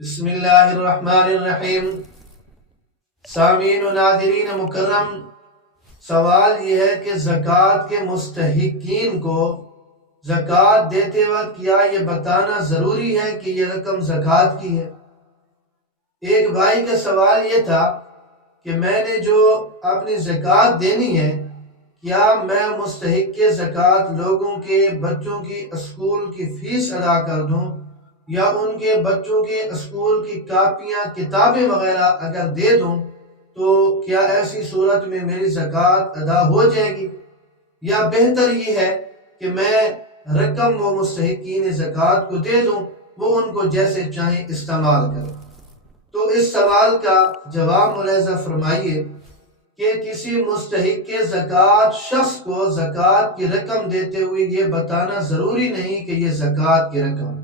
بسم اللہ الرحمن الرحیم۔ سامعین و ناظرین مکرم، سوال یہ ہے کہ زکوٰۃ کے مستحقین کو زکوٰۃ دیتے وقت کیا یہ بتانا ضروری ہے کہ یہ رقم زکوٰۃ کی ہے؟ ایک بھائی کا سوال یہ تھا کہ میں نے جو اپنی زکوٰۃ دینی ہے، کیا میں مستحق زکوٰۃ لوگوں کے بچوں کی اسکول کی فیس ادا کر دوں، یا ان کے بچوں کے اسکول کی کاپیاں کتابیں وغیرہ اگر دے دوں تو کیا ایسی صورت میں میری زکوٰۃ ادا ہو جائے گی، یا بہتر یہ ہے کہ میں رقم و مستحقین زکوٰۃ کو دے دوں، وہ ان کو جیسے چاہیں استعمال کریں؟ تو اس سوال کا جواب ملاحظہ فرمائیے کہ کسی مستحق زکوٰۃ شخص کو زکوٰۃ کی رقم دیتے ہوئے یہ بتانا ضروری نہیں کہ یہ زکوٰۃ کی رقم ہے،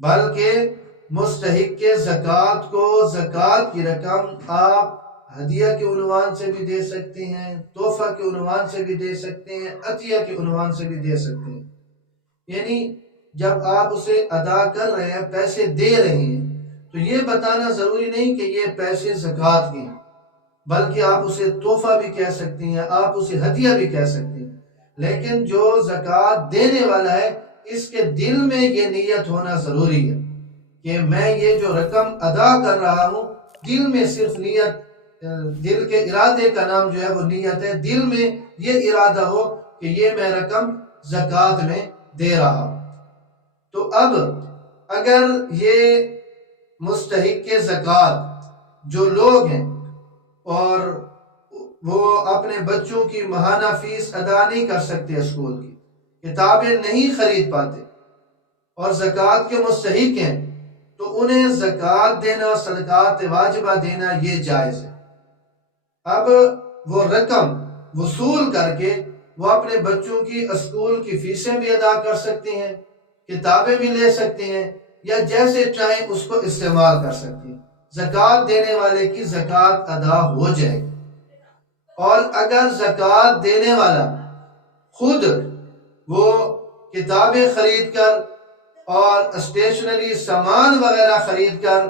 بلکہ مستحق زکوٰۃ کو زکوٰۃ کی رقم آپ ہدیہ کے عنوان سے بھی دے سکتے ہیں، تحفہ کے عنوان سے بھی دے سکتے ہیں، عطیہ کے عنوان سے بھی دے سکتے ہیں۔ یعنی جب آپ اسے ادا کر رہے ہیں، پیسے دے رہے ہیں، تو یہ بتانا ضروری نہیں کہ یہ پیسے زکوٰۃ کے ہیں، بلکہ آپ اسے تحفہ بھی کہہ سکتے ہیں، آپ اسے ہدیہ بھی کہہ سکتے ہیں۔ لیکن جو زکوٰۃ دینے والا ہے، اس کے دل میں یہ نیت ہونا ضروری ہے کہ میں یہ جو رقم ادا کر رہا ہوں، دل میں صرف نیت، دل کے ارادے کا نام جو ہے وہ نیت ہے، دل میں یہ ارادہ ہو کہ یہ میں رقم زکوٰۃ میں دے رہا ہوں۔ تو اب اگر یہ مستحق زکوٰۃ جو لوگ ہیں اور وہ اپنے بچوں کی ماہانہ فیس ادا نہیں کر سکتے، اسکول کی کتابیں نہیں خرید پاتے اور زکوٰۃ کے مستحق ہیں، تو انہیں زکوٰۃ دینا، صدقات واجبہ دینا یہ جائز ہے۔ اب وہ رقم وصول کر کے وہ اپنے بچوں کی اسکول کی فیسیں بھی ادا کر سکتے ہیں، کتابیں بھی لے سکتے ہیں، یا جیسے چاہیں اس کو استعمال کر سکتے ہیں۔ زکوٰۃ دینے والے کی زکوٰۃ ادا ہو جائے گی۔ اور اگر زکوٰۃ دینے والا خود وہ کتابیں خرید کر اور اسٹیشنری سامان وغیرہ خرید کر،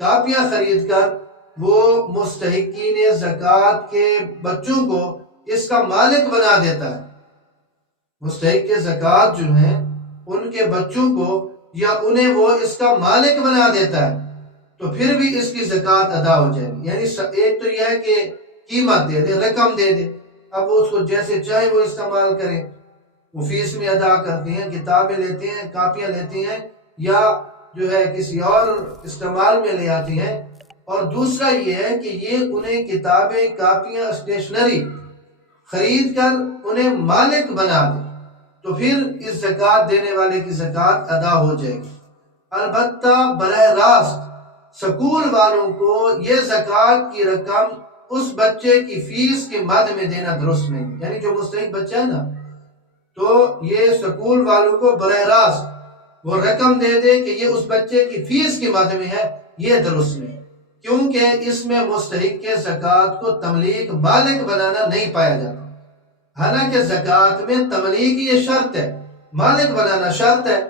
کاپیاں خرید کر وہ مستحقین زکوٰۃ کے بچوں کو اس کا مالک بنا دیتا ہے، مستحق زکوٰۃ جو ہیں ان کے بچوں کو یا انہیں وہ اس کا مالک بنا دیتا ہے، تو پھر بھی اس کی زکوٰۃ ادا ہو جائے گی۔ یعنی ایک تو یہ ہے کہ قیمت دے دے، رقم دے دے، اب وہ اس کو جیسے چاہے وہ استعمال کرے، وہ فیس میں ادا کرتے ہیں، کتابیں لیتے ہیں، کاپیاں لیتے ہیں، یا جو ہے کسی اور استعمال میں لے آتے ہیں۔ اور دوسرا یہ ہے کہ یہ انہیں کتابیں، کاپیاں، اسٹیشنری خرید کر انہیں مالک بنا دے، تو پھر اس زکوٰۃ دینے والے کی زکوٰۃ ادا ہو جائے گی۔ البتہ براہ راست سکول والوں کو یہ زکوٰۃ کی رقم اس بچے کی فیس کے مد میں دینا درست نہیں، یعنی جو مستحق بچہ ہے نا، تو یہ سکول والوں کو براہ راست وہ رقم دے دے کہ یہ اس بچے کی فیس کی مد میں ہے، یہ درست نہیں، کیونکہ اس میں مستحق زکوٰۃ کو تملیک، مالک بنانا نہیں پایا جاتا۔ حالانکہ زکوٰۃ میں تملیک یہ شرط ہے، مالک بنانا شرط ہے،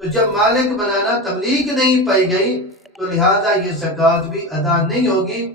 تو جب مالک بنانا تملیک نہیں پائی گئی تو لہذا یہ زکوٰۃ بھی ادا نہیں ہوگی۔